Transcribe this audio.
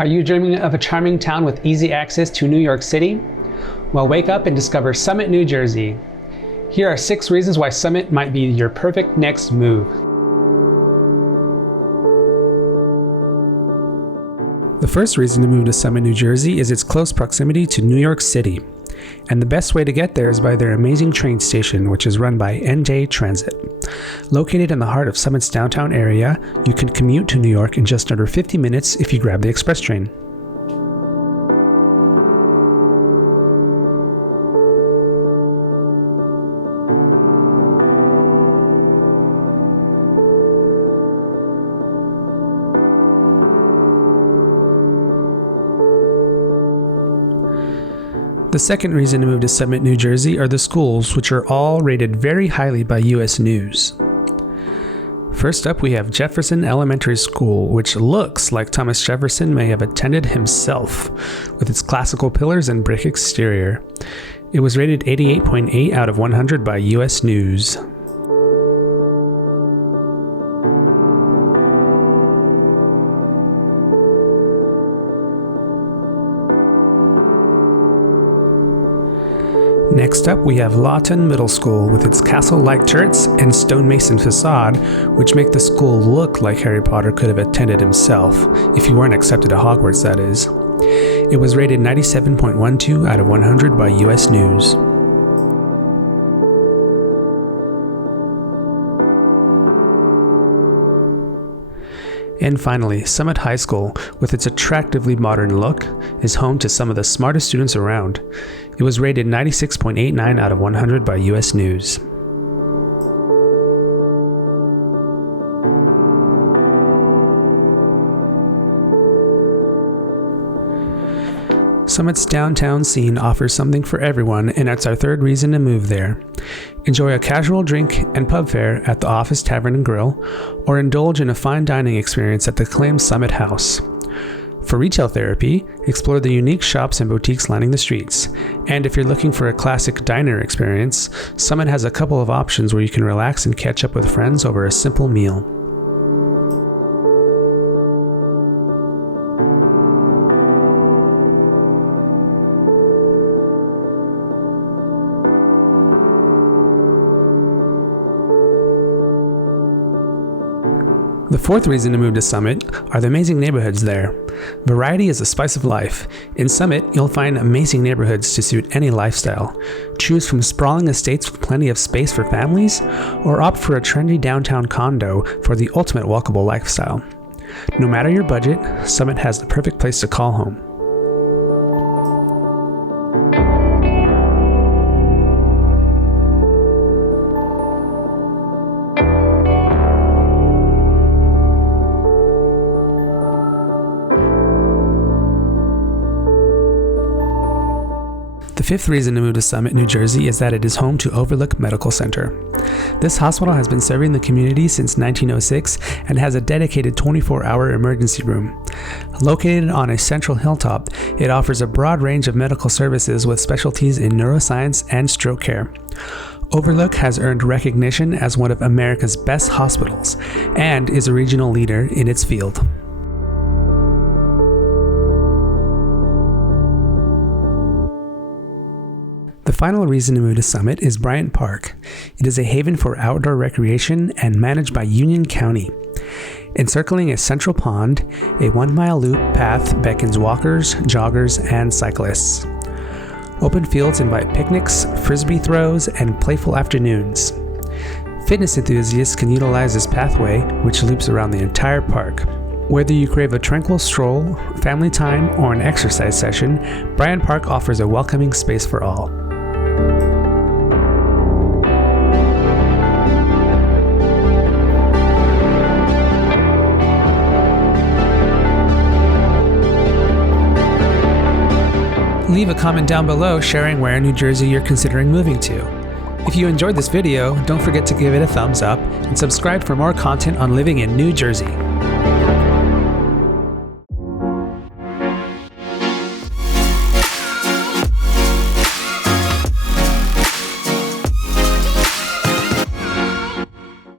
Are you dreaming of a charming town with easy access to New York City? Well, wake up and discover Summit, New Jersey. Here are 6 reasons why Summit might be your perfect next move. The first reason to move to Summit, New Jersey is its close proximity to New York City. And the best way to get there is by their amazing train station, which is run by NJ Transit. Located in the heart of Summit's downtown area, you can commute to New York in just under 50 minutes if you grab the express train. The second reason to move to Summit, New Jersey are the schools, which are all rated very highly by U.S. News. First up, we have Jefferson Elementary School, which looks like Thomas Jefferson may have attended himself, with its classical pillars and brick exterior. It was rated 88.8 out of 100 by U.S. News. Next up, we have Lawton Middle School with its castle-like turrets and stonemason facade, which make the school look like Harry Potter could have attended himself, if he weren't accepted to Hogwarts, that is. It was rated 97.12 out of 100 by U.S. News. And finally, Summit High School, with its attractively modern look, is home to some of the smartest students around. It was rated 96.89 out of 100 by U.S. News. Summit's downtown scene offers something for everyone, and that's our third reason to move there. Enjoy a casual drink and pub fare at the Office Tavern and Grill, or indulge in a fine dining experience at the acclaimed Summit House. For retail therapy, explore the unique shops and boutiques lining the streets. And if you're looking for a classic diner experience, Summit has a couple of options where you can relax and catch up with friends over a simple meal. The fourth reason to move to Summit are the amazing neighborhoods there. Variety is the spice of life. In Summit, you'll find amazing neighborhoods to suit any lifestyle. Choose from sprawling estates with plenty of space for families, or opt for a trendy downtown condo for the ultimate walkable lifestyle. No matter your budget, Summit has the perfect place to call home. The fifth reason to move to Summit, New Jersey is that it is home to Overlook Medical Center. This hospital has been serving the community since 1906 and has a dedicated 24-hour emergency room. Located on a central hilltop, it offers a broad range of medical services with specialties in neuroscience and stroke care. Overlook has earned recognition as one of America's best hospitals and is a regional leader in its field. The final reason to move to Summit is Briant Park. It is a haven for outdoor recreation and managed by Union County. Encircling a central pond, a 1-mile loop path beckons walkers, joggers, and cyclists. Open fields invite picnics, frisbee throws, and playful afternoons. Fitness enthusiasts can utilize this pathway, which loops around the entire park. Whether you crave a tranquil stroll, family time, or an exercise session, Briant Park offers a welcoming space for all. Leave a comment down below sharing where in New Jersey you're considering moving to. If you enjoyed this video, don't forget to give it a thumbs up and subscribe for more content on living in New Jersey.